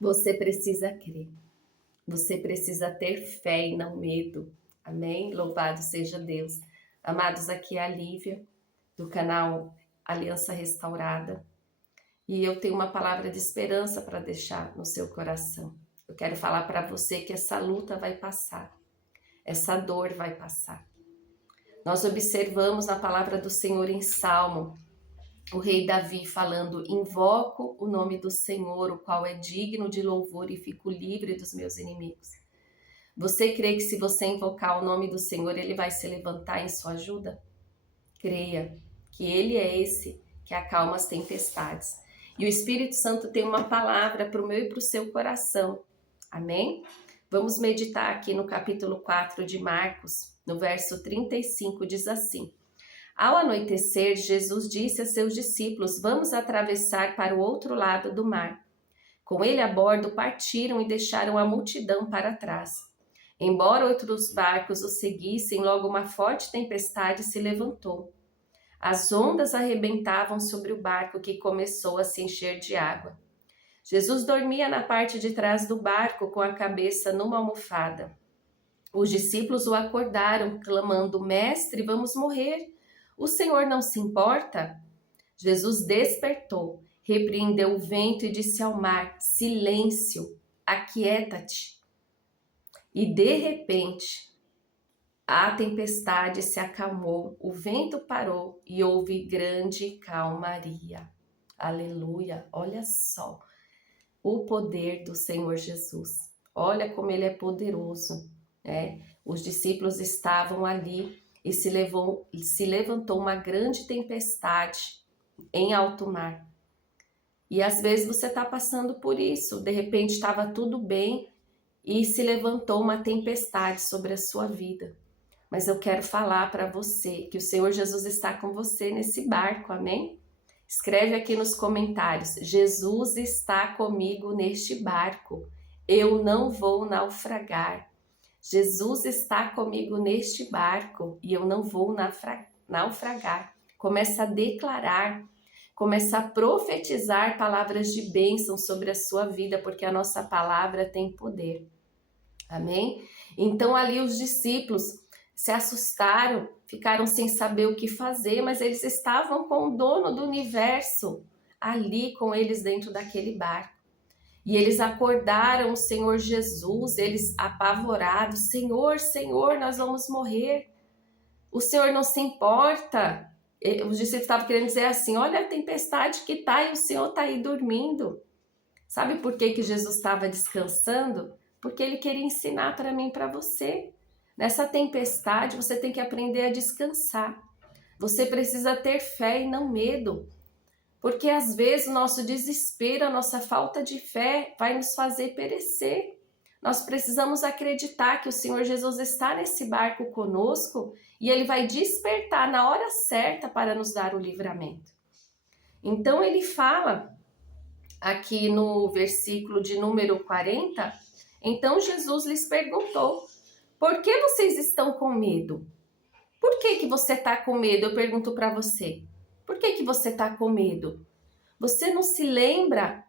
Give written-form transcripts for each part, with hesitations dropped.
Você precisa crer. Você precisa ter fé e não medo. Amém? Louvado seja Deus. Amados, aqui é a Lívia, do canal Aliança Restaurada. E eu tenho uma palavra de esperança para deixar no seu coração. Eu quero falar para você que essa luta vai passar. Essa dor vai passar. Nós observamos na palavra do Senhor em Salmo, o rei Davi falando: invoco o nome do Senhor, o qual é digno de louvor, e fico livre dos meus inimigos. Você crê que se você invocar o nome do Senhor, Ele vai se levantar em sua ajuda? Creia que Ele é esse que acalma as tempestades. E o Espírito Santo tem uma palavra para o meu e para o seu coração. Amém? Vamos meditar aqui no capítulo 4 de Marcos, no verso 35, diz assim: ao anoitecer, Jesus disse a seus discípulos: vamos atravessar para o outro lado do mar. Com ele a bordo, partiram e deixaram a multidão para trás. Embora outros barcos o seguissem, logo uma forte tempestade se levantou. As ondas arrebentavam sobre o barco, que começou a se encher de água. Jesus dormia na parte de trás do barco, com a cabeça numa almofada. Os discípulos o acordaram, clamando: Mestre, vamos morrer. O Senhor não se importa? Jesus despertou, repreendeu o vento e disse ao mar: silêncio, aquieta-te. E de repente, a tempestade se acalmou, o vento parou e houve grande calmaria. Aleluia! Olha só o poder do Senhor Jesus. Olha como Ele é poderoso, né? Os discípulos estavam ali e se levantou uma grande tempestade em alto mar. E às vezes você está passando por isso, de repente estava tudo bem e se levantou uma tempestade sobre a sua vida. Mas eu quero falar para você que o Senhor Jesus está com você nesse barco, amém? Escreve aqui nos comentários: Jesus está comigo neste barco, eu não vou naufragar. Jesus está comigo neste barco e eu não vou naufragar. Começa a declarar, começa a profetizar palavras de bênção sobre a sua vida, porque a nossa palavra tem poder. Amém? Então ali os discípulos se assustaram, ficaram sem saber o que fazer, mas eles estavam com o dono do universo ali com eles dentro daquele barco. E eles acordaram o Senhor Jesus, eles apavorados: Senhor, Senhor, nós vamos morrer. O Senhor não se importa. Os discípulos estavam querendo dizer assim: olha a tempestade que está e o Senhor está aí dormindo. Sabe por que Jesus estava descansando? Porque Ele queria ensinar para mim e para você. Nessa tempestade você tem que aprender a descansar. Você precisa ter fé e não medo. Porque às vezes o nosso desespero, a nossa falta de fé vai nos fazer perecer. Nós precisamos acreditar que o Senhor Jesus está nesse barco conosco e Ele vai despertar na hora certa para nos dar o livramento. Então Ele fala aqui no versículo de número 40, então Jesus lhes perguntou: por que vocês estão com medo? Por que você está com medo? Eu pergunto para você. Por que você está com medo? Você não se lembra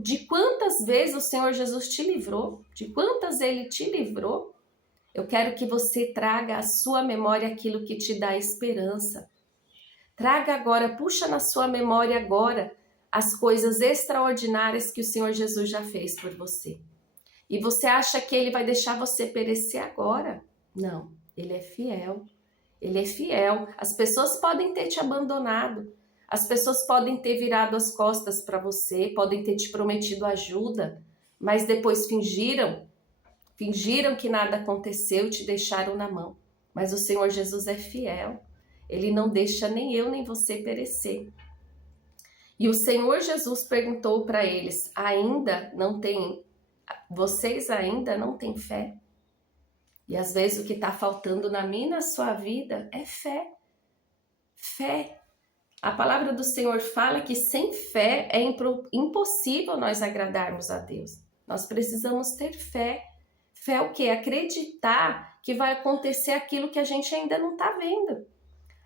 de quantas vezes o Senhor Jesus te livrou? De quantas Ele te livrou? Eu quero que você traga à sua memória aquilo que te dá esperança. Traga agora, puxa na sua memória agora as coisas extraordinárias que o Senhor Jesus já fez por você. E você acha que Ele vai deixar você perecer agora? Não, Ele é fiel. Ele é fiel. As pessoas podem ter te abandonado. As pessoas podem ter virado as costas para você, podem ter te prometido ajuda, mas depois fingiram que nada aconteceu e te deixaram na mão. Mas o Senhor Jesus é fiel. Ele não deixa nem eu nem você perecer. E o Senhor Jesus perguntou para eles: vocês ainda não têm fé? E às vezes o que está faltando na minha e na sua vida é fé. Fé. A palavra do Senhor fala que sem fé é impossível nós agradarmos a Deus. Nós precisamos ter fé. Fé o quê? Acreditar que vai acontecer aquilo que a gente ainda não está vendo.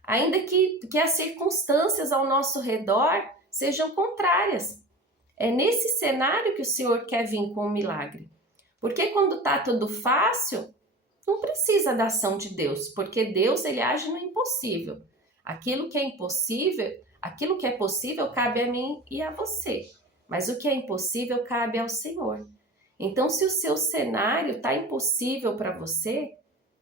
Ainda que as circunstâncias ao nosso redor sejam contrárias. É nesse cenário que o Senhor quer vir com o milagre. Porque quando está tudo fácil, não precisa da ação de Deus, porque Deus ele age no impossível. Aquilo que é impossível, aquilo que é possível cabe a mim e a você. Mas o que é impossível cabe ao Senhor. Então, se o seu cenário está impossível para você,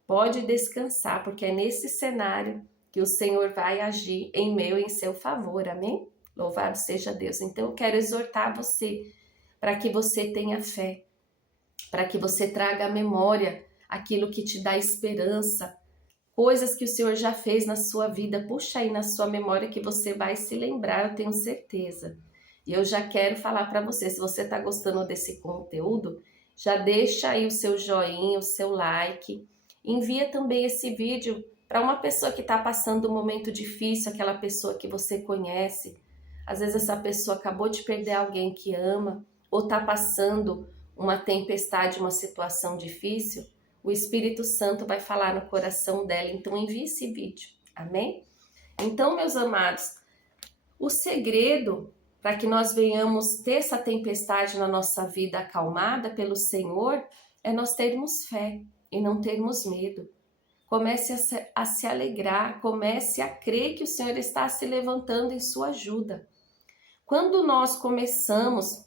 pode descansar, porque é nesse cenário que o Senhor vai agir em meu e em seu favor, amém? Louvado seja Deus. Então, eu quero exortar você para que você tenha fé, para que você traga à memória aquilo que te dá esperança, coisas que o Senhor já fez na sua vida. Puxa aí na sua memória que você vai se lembrar, eu tenho certeza. E eu já quero falar para você, se você está gostando desse conteúdo, já deixa aí o seu joinha, o seu like. Envia também esse vídeo para uma pessoa que está passando um momento difícil, aquela pessoa que você conhece. Às vezes essa pessoa acabou de perder alguém que ama, ou está passando uma tempestade, uma situação difícil. O Espírito Santo vai falar no coração dela, então envie esse vídeo, amém? Então, meus amados, o segredo para que nós venhamos ter essa tempestade na nossa vida acalmada pelo Senhor é nós termos fé e não termos medo. Comece a se alegrar, comece a crer que o Senhor está se levantando em sua ajuda. Quando nós começamos,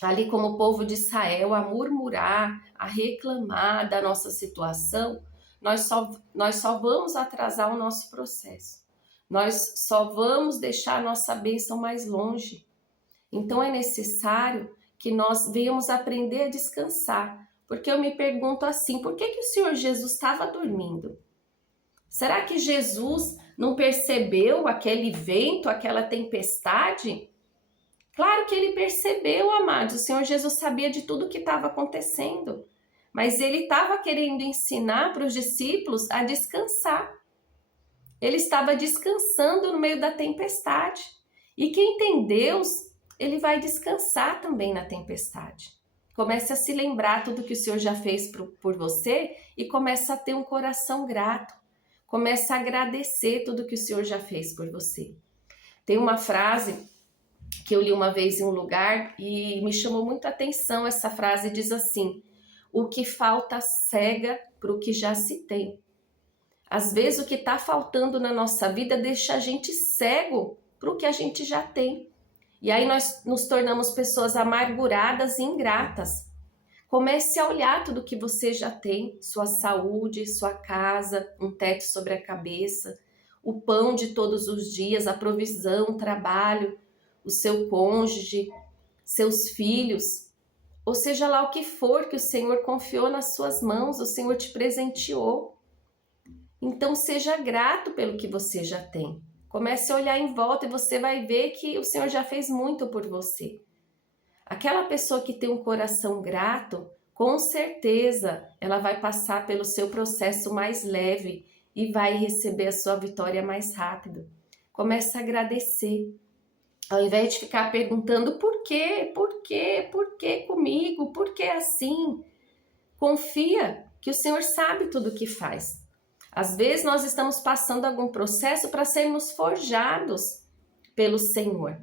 ali como o povo de Israel, a murmurar, a reclamar da nossa situação, nós só vamos atrasar o nosso processo. Nós só vamos deixar a nossa bênção mais longe. Então é necessário que nós venhamos aprender a descansar. Porque eu me pergunto assim, por que o Senhor Jesus estava dormindo? Será que Jesus não percebeu aquele vento, aquela tempestade? Claro que ele percebeu, amados. O Senhor Jesus sabia de tudo que estava acontecendo. Mas ele estava querendo ensinar para os discípulos a descansar. Ele estava descansando no meio da tempestade. E quem tem Deus, ele vai descansar também na tempestade. Comece a se lembrar tudo que o Senhor já fez por você e comece a ter um coração grato. Comece a agradecer tudo que o Senhor já fez por você. Tem uma frase que eu li uma vez em um lugar e me chamou muito a atenção. Essa frase diz assim: o que falta cega para o que já se tem. Às vezes o que está faltando na nossa vida deixa a gente cego para o que a gente já tem. E aí nós nos tornamos pessoas amarguradas e ingratas. Comece a olhar tudo que você já tem, sua saúde, sua casa, um teto sobre a cabeça, o pão de todos os dias, a provisão, o trabalho, o seu cônjuge, seus filhos, ou seja lá o que for que o Senhor confiou nas suas mãos, o Senhor te presenteou. Então seja grato pelo que você já tem. Comece a olhar em volta e você vai ver que o Senhor já fez muito por você. Aquela pessoa que tem um coração grato, com certeza ela vai passar pelo seu processo mais leve e vai receber a sua vitória mais rápido. Comece a agradecer. Ao invés de ficar perguntando por quê comigo, por que assim? Confia que o Senhor sabe tudo o que faz. Às vezes nós estamos passando algum processo para sermos forjados pelo Senhor.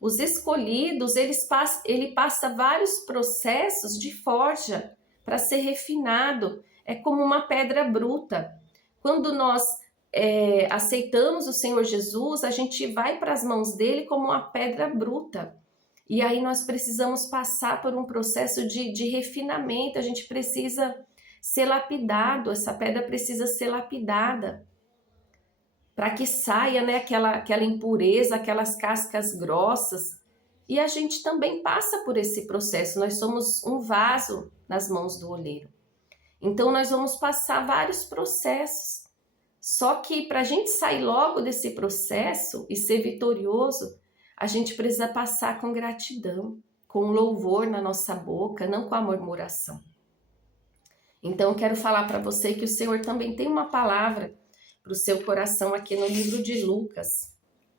Os escolhidos, ele passa vários processos de forja para ser refinado. É como uma pedra bruta. Quando nós aceitamos o Senhor Jesus, a gente vai para as mãos dele como uma pedra bruta. E aí nós precisamos passar por um processo de refinamento, a gente precisa ser lapidado, essa pedra precisa ser lapidada para que saia, né, aquela impureza, aquelas cascas grossas. E a gente também passa por esse processo, nós somos um vaso nas mãos do oleiro. Então nós vamos passar vários processos. Só que para a gente sair logo desse processo e ser vitorioso, a gente precisa passar com gratidão, com louvor na nossa boca, não com a murmuração. Então eu quero falar para você que o Senhor também tem uma palavra para o seu coração aqui no livro de Lucas.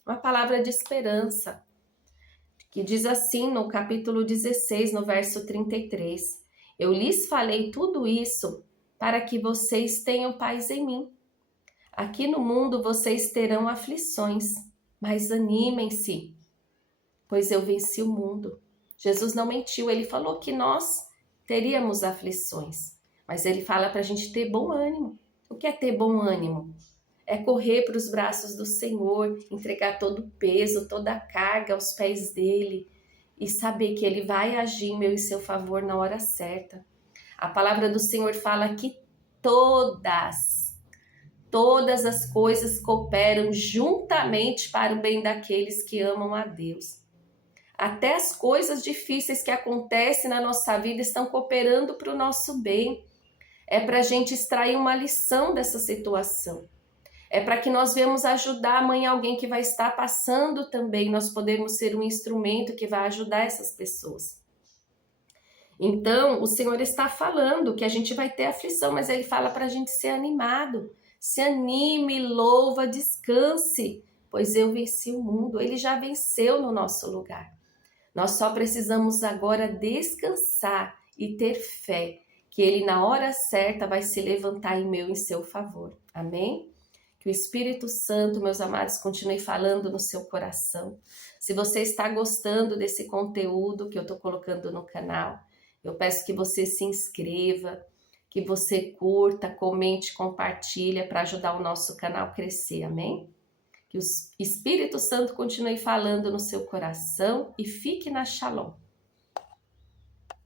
Uma palavra de esperança, que diz assim no capítulo 16, no verso 33. Eu lhes falei tudo isso para que vocês tenham paz em mim. Aqui no mundo vocês terão aflições, mas animem-se, pois eu venci o mundo. Jesus não mentiu, ele falou que nós teríamos aflições, mas ele fala para a gente ter bom ânimo. O que é ter bom ânimo? É correr para os braços do Senhor, entregar todo o peso, toda a carga aos pés dele e saber que ele vai agir em meu e seu favor na hora certa. A palavra do Senhor fala que todas as coisas cooperam juntamente para o bem daqueles que amam a Deus. Até as coisas difíceis que acontecem na nossa vida estão cooperando para o nosso bem. É para a gente extrair uma lição dessa situação. É para que nós venhamos ajudar amanhã alguém que vai estar passando também, nós podemos ser um instrumento que vai ajudar essas pessoas. Então, o Senhor está falando que a gente vai ter aflição, mas Ele fala para a gente ser animado. Se anime, louva, descanse, pois eu venci o mundo. Ele já venceu no nosso lugar. Nós só precisamos agora descansar e ter fé, que Ele na hora certa vai se levantar em meu e em seu favor. Amém? Que o Espírito Santo, meus amados, continue falando no seu coração. Se você está gostando desse conteúdo que eu estou colocando no canal, eu peço que você se inscreva, que você curta, comente, compartilha para ajudar o nosso canal a crescer, amém? Que o Espírito Santo continue falando no seu coração e fique na Shalom.